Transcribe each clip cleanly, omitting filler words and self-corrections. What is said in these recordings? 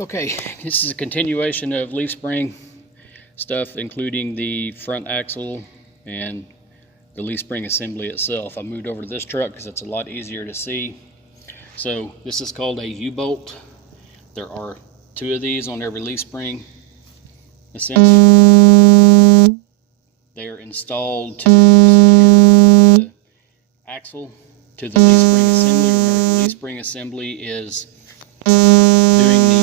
Okay, this is a continuation of leaf spring stuff, including the front axle and the leaf spring assembly itself. I moved over to this truck because it's a lot easier to see. So this is called a U-bolt. There are two of these on every leaf spring assembly. They are installed to secure the axle to the leaf spring assembly. Remember, the leaf spring assembly is doing the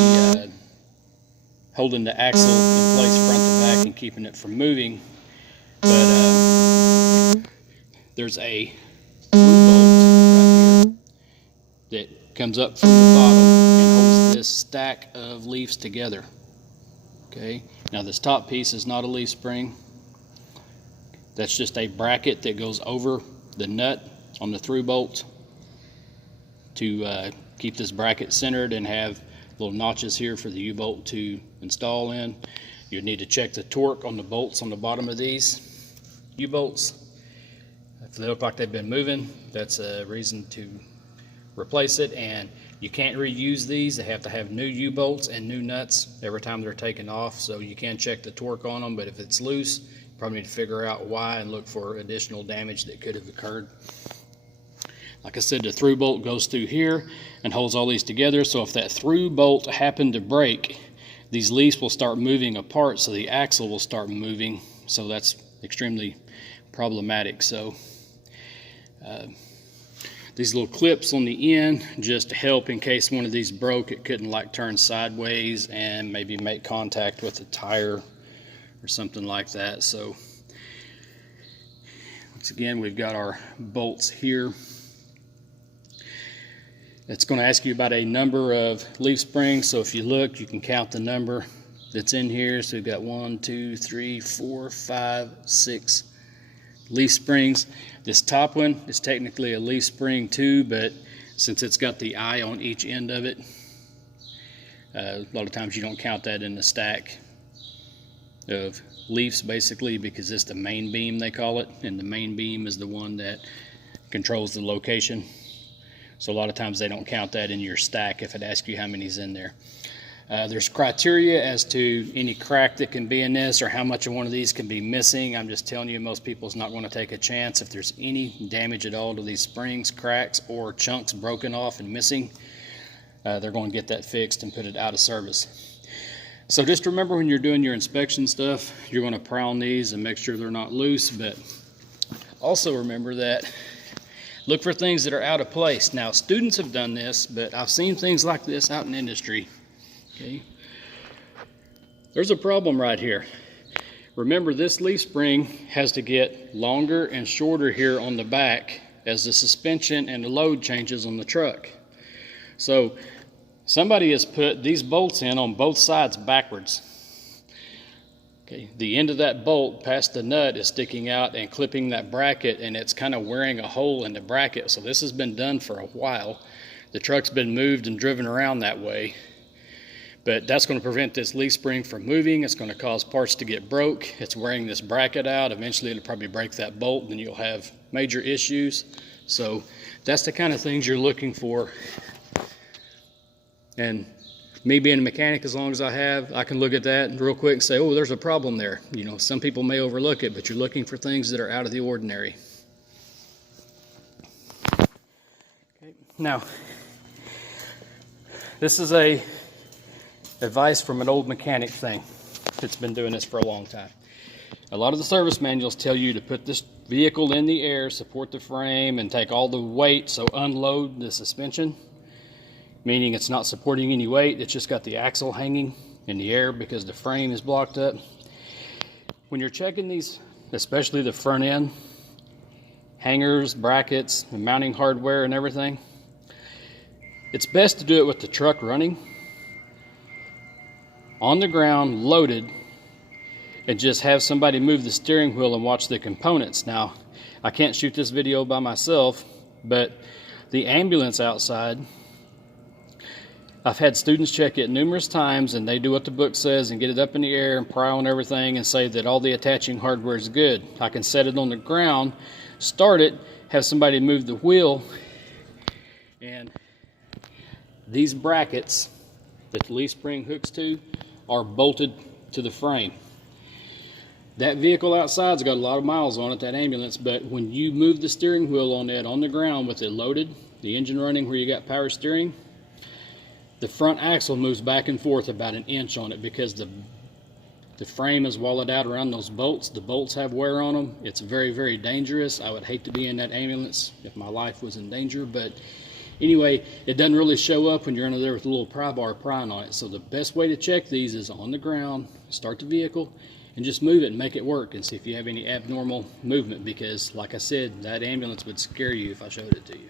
holding the axle in place front to back and keeping it from moving. But there's a through bolt right here that comes up from the bottom and holds this stack of leaves together. Okay, now this top piece is not a leaf spring. That's just a bracket that goes over the nut on the through bolt to keep this bracket centered and have little notches here for the U-bolt to install in. You need to check the torque on the bolts on the bottom of these U-bolts. If they look like they've been moving, that's a reason to replace it. And you can't reuse these. They have to have new U-bolts and new nuts every time they're taken off. So you can check the torque on them, but if it's loose, you probably need to figure out why and look for additional damage that could have occurred. Like I said, the through bolt goes through here and holds all these together. So if that through bolt happened to break, these leaves will start moving apart, so the axle will start moving. So that's extremely problematic. So these little clips on the end just help in case one of these broke. It couldn't like turn sideways and maybe make contact with a tire or something like that. So once again, we've got our bolts here. It's going to ask you about a number of leaf springs. So if you look, you can count the number that's in here. So we've got 1, 2, 3, 4, 5, 6 leaf springs. This top one is technically a leaf spring too, but since it's got the eye on each end of it, a lot of times you don't count that in the stack of leaves, basically, because it's the main beam, they call it, and the main beam is the one that controls the location. So a lot of times they don't count that in your stack if it asks you how many's in there. There's criteria as to any crack that can be in this or how much of one of these can be missing. I'm just telling you, most people's not going to take a chance. If there's any damage at all to these springs, cracks, or chunks broken off and missing, they're going to get that fixed and put it out of service. So just remember, when you're doing your inspection stuff, you're going to pry on these and make sure they're not loose, but also remember that look for things that are out of place. Now, students have done this, but I've seen things like this out in industry. Okay. There's a problem right here. Remember, this leaf spring has to get longer and shorter here on the back as the suspension and the load changes on the truck. So somebody has put these bolts in on both sides backwards. Okay, the end of that bolt past the nut is sticking out and clipping that bracket, and it's kind of wearing a hole in the bracket. So this has been done for a while. The truck's been moved and driven around that way. But that's going to prevent this leaf spring from moving. It's going to cause parts to get broke. It's wearing this bracket out. Eventually it'll probably break that bolt, and then you'll have major issues. So that's the kind of things you're looking for. And me being a mechanic, as long as I can look at that real quick and say, oh, there's a problem there. You know, some people may overlook it, but you're looking for things that are out of the ordinary. Okay. Now, this is a advice from an old mechanic thing that's been doing this for a long time. A lot of the service manuals tell you to put this vehicle in the air, support the frame, and take all the weight, so unload the suspension, meaning it's not supporting any weight. It's just got the axle hanging in the air because the frame is blocked up. When you're checking these, especially the front end, hangers, brackets, the mounting hardware and everything, it's best to do it with the truck running, on the ground, loaded, and just have somebody move the steering wheel and watch the components. Now, I can't shoot this video by myself, but the ambulance outside, I've had students check it numerous times, and they do what the book says and get it up in the air and pry on everything and say that all the attaching hardware is good. I can set it on the ground, start it, have somebody move the wheel, and these brackets that the leaf spring hooks to are bolted to the frame. That vehicle outside's got a lot of miles on it, that ambulance, but when you move the steering wheel on that on the ground with it loaded, the engine running where you got power steering, the front axle moves back and forth about an inch on it because the frame is walled out around those bolts. The bolts have wear on them. It's very, very dangerous. I would hate to be in that ambulance if my life was in danger, but anyway, it doesn't really show up when you're under there with a little pry bar prying on it. So the best way to check these is on the ground, start the vehicle, and just move it and make it work and see if you have any abnormal movement, because like I said, that ambulance would scare you if I showed it to you.